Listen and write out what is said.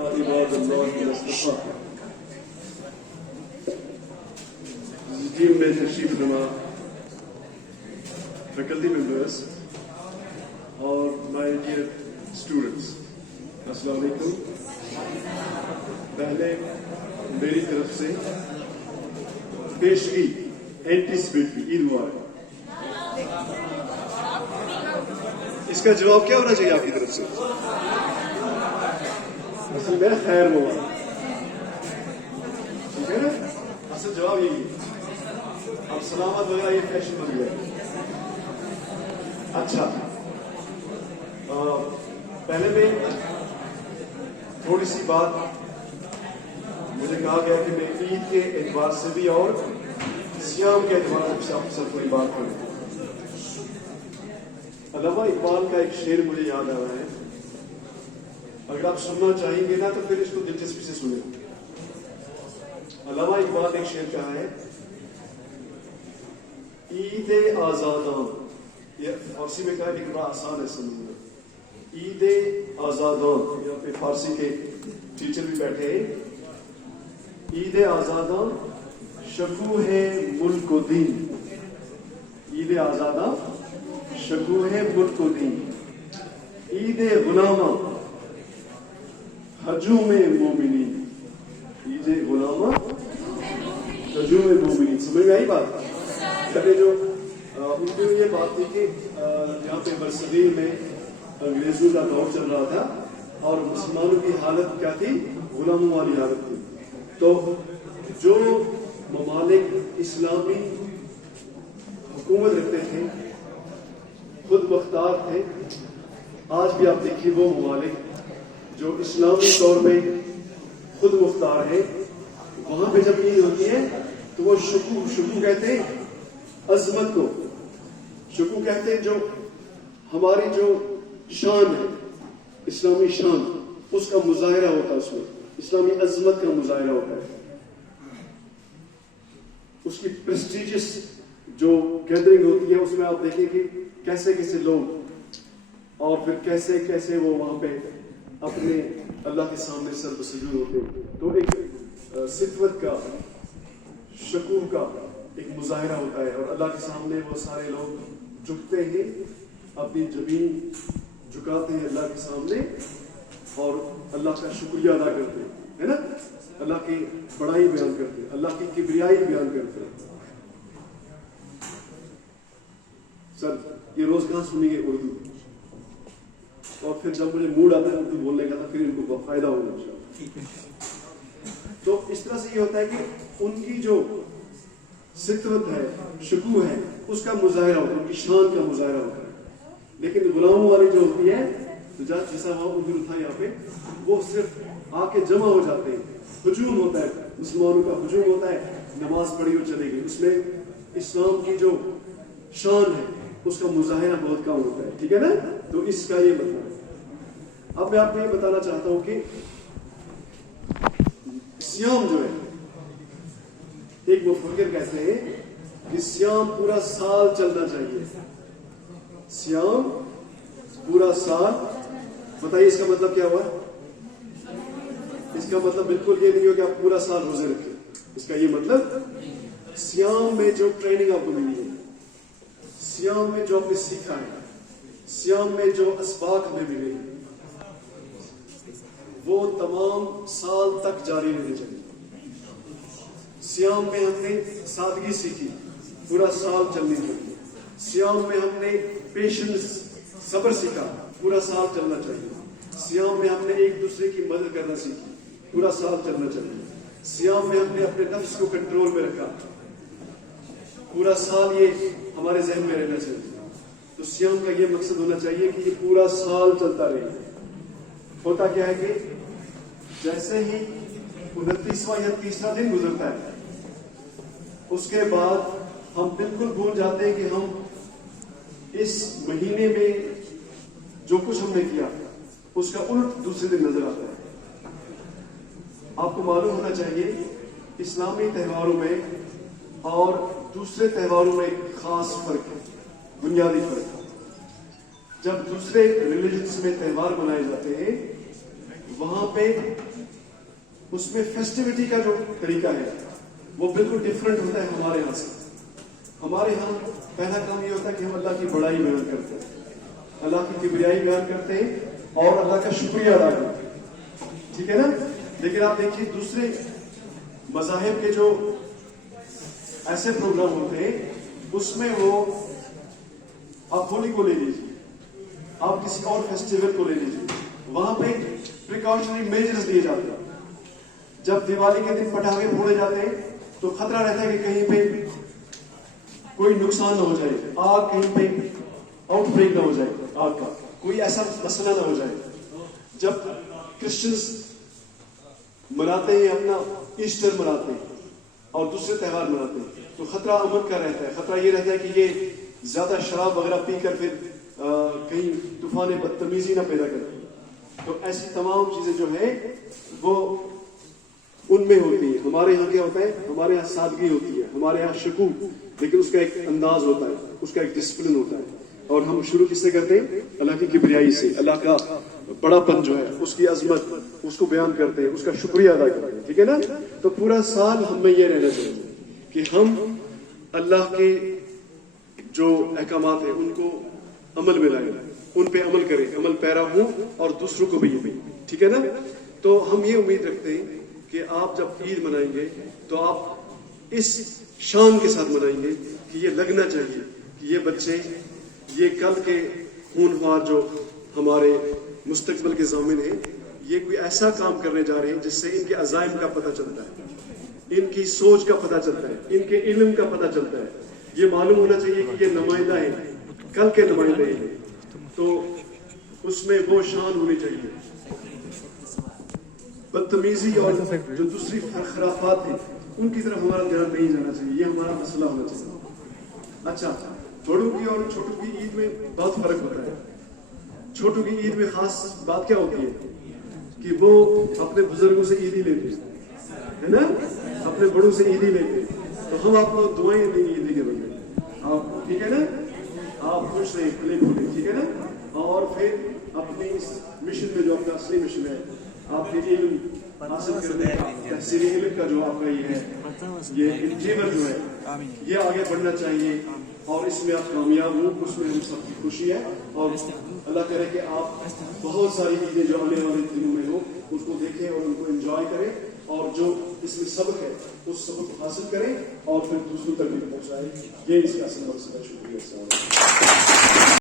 عباد اللہ الاصطفاء. ٹیم میں تشریف فرما فیکلٹی ممبرس اور مائی ڈیئر اسٹوڈنٹس، السلام علیکم. پہلے میری طرف سے پیشگی اینٹیسپیٹری عید مبارک. اس کا جواب کیا ہونا چاہیے آپ کی طرف سے؟ اصل میں خیر مبارک، ٹھیک ہے نا؟ اصل جواب یہی ہے. اب سلامت وغیرہ یہ فیشن بن گیا. اچھا، پہلے میں تھوڑی سی بات مجھے کہا گیا کہ میں عید کے اعتبار سے بھی اور سیام کے اعتبار سے آپ سے تھوڑی بات کروں. علامہ اقبال کا ایک شعر مجھے یاد آ رہا ہے، اگر آپ سننا چاہیں گے نا تو پھر اس کو دلچسپی سے سنیں. علامہ اقبال نے ایک شعر کہا ہے، عید آزاداں، یہ فارسی میں کہا ہے لیکن بڑا آسان ہے سمجھنا. عید آزاداں، یہاں پہ فارسی کے ٹیچر بھی بیٹھے ہیں. عید آزاداں شکوہ ملک و دین، عید آزاداں شکوہ ملک و دین، عید غلامہ ہجوم مومنین، عید غلامہ ہجوم مومنین. سمجھ میں آئی بات؟ پہلے جو ان کی یہ بات تھی کہ یہاں پہ برصغیر میں انگریزوں کا دور چل رہا تھا اور مسلمانوں کی حالت کیا تھی؟ غلاموں والی حالت تھی. تو جو ممالک اسلامی حکومت رکھتے تھے، خود مختار تھے، آج بھی آپ دیکھیے وہ ممالک جو اسلامی طور پہ خود مختار ہے، وہاں پہ جب عید ہوتی ہے تو وہ شکو کہتے ہیں عظمت کو. شکو کہتے ہیں جو ہماری جو شان ہے، اسلامی شان، اس کا مظاہرہ ہوتا ہے، اس میں اسلامی عظمت کا مظاہرہ ہوتا ہے. اس کی پریسٹیجس جو گیدرنگ ہوتی ہے اس میں آپ دیکھیں کہ کیسے کیسے لوگ اور پھر کیسے کیسے وہ وہاں پہ اپنے اللہ کے سامنے سر بسجود ہوتے ہیں. تو ایک ستوت کا، شکوہ کا ایک مظاہرہ ہوتا ہے اور اللہ کے سامنے وہ سارے لوگ جھکتے ہیں، اپنی جبین جھکاتے ہیں اللہ کے سامنے اور اللہ کا شکریہ ادا کرتے ہیں، ہے نا؟ اللہ کی بڑائی بیان کرتے ہیں، اللہ کی کبریائی بیان کرتے ہیں. سر یہ روز کہاں سنیں گے اردو، اور پھر جب مجھے موڈ آتا ہے اردو بولنے کا تو پھر ان کو فائدہ ہوگا انشاءاللہ. تو اس طرح سے یہ ہوتا ہے کہ ان کی جو ستوت ہے، شکوہ ہے، اس کا مظاہرہ ہوتا ہے، ان کی شان کا مظاہرہ ہوتا ہے. لیکن غلاموں والی جو ہوتی ہے، جیسا وہاں عذر تھا یہاں پہ، وہ صرف آ کے جمع ہو جاتے ہیں، ہجوم ہوتا ہے، مسلمانوں کا ہجوم ہوتا ہے، نماز پڑھی اور چلے گئی. اس میں اسلام کی جو شان ہے اس کا مظاہرہ بہت کم ہوتا ہے، ٹھیک ہے نا؟ تو اس کا یہ مطلب ہے. اب میں آپ کو یہ بتانا چاہتا ہوں کہ سیام جو ہے، ایک مفکر کہتے ہیں کہ سیام پورا سال چلنا چاہیے. سیام پورا سال، بتائیے اس کا مطلب کیا ہوا؟ اس کا مطلب بالکل یہ نہیں ہو کہ آپ پورا سال روزے رکھیں. اس کا یہ مطلب سیام میں جو ٹریننگ آپ کو ملی ہے، سیام میں جو آپ نے سیکھا ہے، سیام میں جو اسباق ہمیں ملے ہیں، وہ تمام سال تک جاری رہنے چاہیے. سیام میں ہم نے سادگی سیکھی، پورا سال چلنی چاہیے. سیام میں ہم نے پیشنس، صبر سیکھا، پورا سال چلنا چاہیے. سیام میں ہم نے ایک دوسرے کی مدد کرنا سیکھی، پورا سال چلنا چاہیے. سیام میں ہم نے اپنے نفس کو کنٹرول میں رکھا، پورا سال یہ ہمارے ذہن میں رہنا چاہیے. تو سیام کا یہ مقصد ہونا چاہیے کہ یہ پورا سال چلتا رہے. ہوتا کیا ہے کہ جیسے ہی 29واں یا 30واں دن گزرتا ہے، اس کے بعد ہم بالکل بھول جاتے ہیں کہ ہم اس مہینے میں جو کچھ ہم نے کیا اس کا الٹ دوسرے دن نظر آتا ہے. آپ کو معلوم ہونا چاہیے اسلامی تہواروں میں اور دوسرے تہواروں میں ایک خاص فرق ہے، بنیادی فرق. جب دوسرے ریلیجنس میں تہوار منائے جاتے ہیں وہاں پہ اس میں فیسٹیوٹی کا جو طریقہ ہے وہ بالکل ڈفرینٹ ہوتا ہے ہمارے یہاں سے. ہمارے یہاں پہلا کام یہ ہوتا ہے کہ ہم اللہ کی بڑائی بیان کرتے ہیں, اللہ کی کبریائی بیان کرتے ہیں اور اللہ کا شکریہ ادا کرتے ہیں, ٹھیک ہے نا. لیکن آپ دیکھیے دوسرے مذاہب کے جو ایسے پروگرام ہوتے ہیں اس میں وہ آپ ہولی کو لے لیجیے, آپ کسی اور فیسٹیول کو لے لیجیے, وہاں پہ پریکاشنری میجرز لیے جاتے ہیں. جب دیوالی کے دن پٹاخے پھوڑے جاتے ہیں تو خطرہ رہتا ہے کہ کہیں پہ کوئی نقصان نہ ہو جائے, آگ کہیں پہ آؤٹ بریک نہ ہو جائے, آگ کا کوئی ایسا مسئلہ نہ ہو جائے. جب کرسچنز مناتے ہیں اپنا ایسٹر مناتے ہیں اور دوسرے تہوار مناتے ہیں تو خطرہ امن کا رہتا ہے. خطرہ یہ رہتا ہے کہ یہ زیادہ شراب وغیرہ پی کر پھر کہیں طوفان بدتمیزی نہ پیدا کرے. تو ایسی تمام چیزیں جو ہیں وہ ان میں ہوتی ہے. ہمارے یہاں کیا ہوتا ہے, ہمارے یہاں سادگی ہوتی ہے, ہمارے یہاں شکوہ, لیکن اس کا ایک انداز ہوتا ہے, اس کا ایک ڈسپلن ہوتا ہے. اور ہم شروع کس سے کرتے ہیں؟ اللہ کی کبریائی سے, اللہ کا بڑا پن جو ہے, اس کی عظمت, اس کو بیان کرتے ہیں, اس کا شکریہ ادا کرتے ہیں, ٹھیک ہے نا. تو پورا سال ہم میں یہ رہنا چاہیے کہ ہم اللہ کے جو احکامات ہیں ان کو عمل میں لائیں, ان پہ عمل کریں, عمل پیرا ہوں اور دوسروں کو بھی یہ, ٹھیک ہے نا. تو ہم یہ امید رکھتے ہیں کہ آپ جب عید منائیں گے تو آپ اس شان کے ساتھ منائیں گے کہ یہ لگنا چاہیے کہ یہ بچے, یہ کل کے خونخوار جو ہمارے مستقبل کے ضامن ہیں, یہ کوئی ایسا کام کرنے جا رہے ہیں جس سے ان کے عزائم کا پتہ چلتا ہے, ان کی سوچ کا پتہ چلتا ہے, ان کے علم کا پتہ چلتا ہے. یہ معلوم ہونا چاہیے کہ یہ نمائندہ ہیں, کل کے نمائندے ہیں. تو اس میں وہ شان ہونی چاہیے. بدتمیزی اور جو دوسری خرافات ہیں ان کی طرف ہمارا دھیان نہیں جانا چاہیے, یہ ہمارا مسئلہ ہونا چاہیے. اچھا, بڑوں کی اور چھوٹوں کی عید میں بہت فرق ہوتا ہے. چھوٹوں کی عید میں خاص بات کیا ہوتی ہے کہ وہ اپنے بزرگوں سے عیدی لیتے ہیں, ہے نا, اپنے بڑوں سے عیدی لیتے ہیں. تو ہم آپ کو دعائیں دیں گے عیدی کے بغیر, آپ ٹھیک ہے نا, آپ خوش رہیں, کھلے کھلے, ٹھیک ہے نا. اور پھر اپنی اس مشن میں جو اپنا اصلی مشن ہے, آپ کے علم حاصل کرنے کا, تحصیلی علم کا جو آپ کا یہ ہے, یہ انڈیور جو ہے یہ آگے بڑھنا چاہیے. اور اس میں آپ کامیاب ہوں, اس میں ہم سب کی خوشی ہے. اور اللہ کرے کہ آپ بہت ساری چیزیں جو آنے والے دنوں میں ہوں اس کو دیکھیں اور ان کو انجوائے کریں, اور جو اس میں سبق ہے اس سبق کو حاصل کریں اور پھر دوسروں تک بھی پہنچائیں. یہ اس کا اصل مقصد ہے. شکریہ.